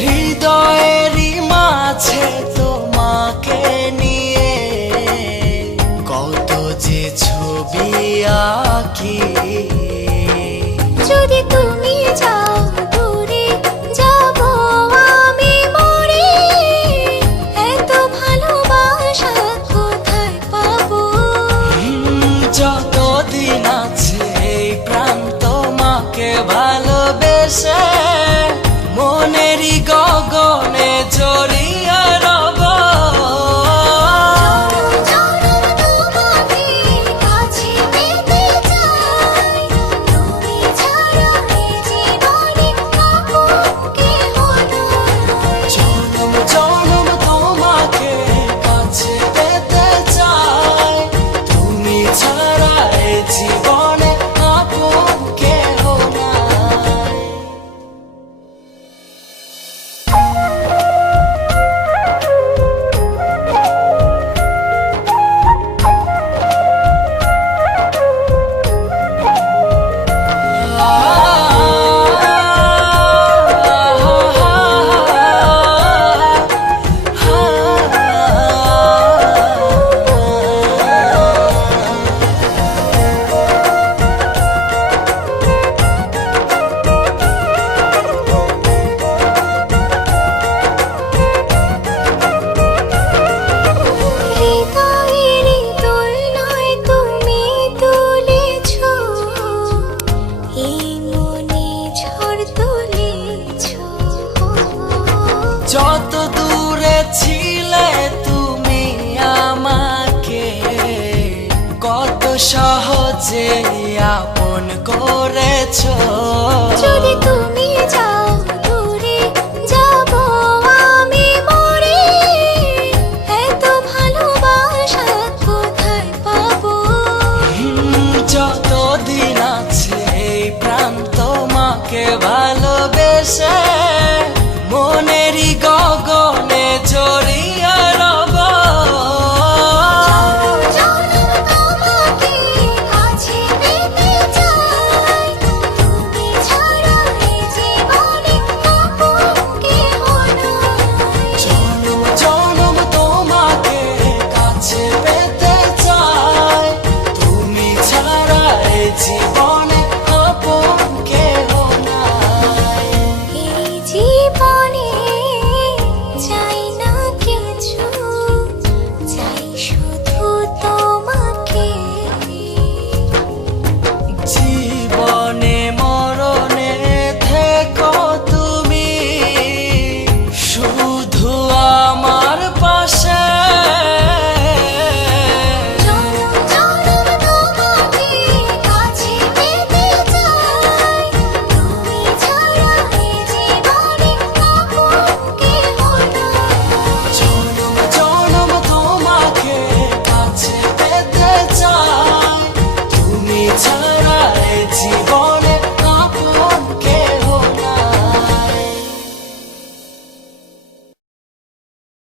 হৃদয়েরই মাঝে তোমাকে নিয়ে কত যে ছবি আঁকি। যদি তুমি যাও দূরে যাব আমি মরে, এত ভালোবাসা কোথায় পাবো? যতদিন আছে এই প্রাণ তোমাকে ভালোবেসে মনেরই গগনে জড়িয়ে রব। জনম জনম তোমাকে কাছে পেতে চাই, তুমি ছাড়া এ জীবনে আপন কেহ নাই। যত দূরে ছিলে তুমি আমাকে কত সহজে আপন করেছো। যদি তুমি যাও দূরে যাব আমি মরে, এত ভালোবাসা কোথায় পাবো? যতদিন আছে এই প্রাণ তোমাকে ভালোবেসে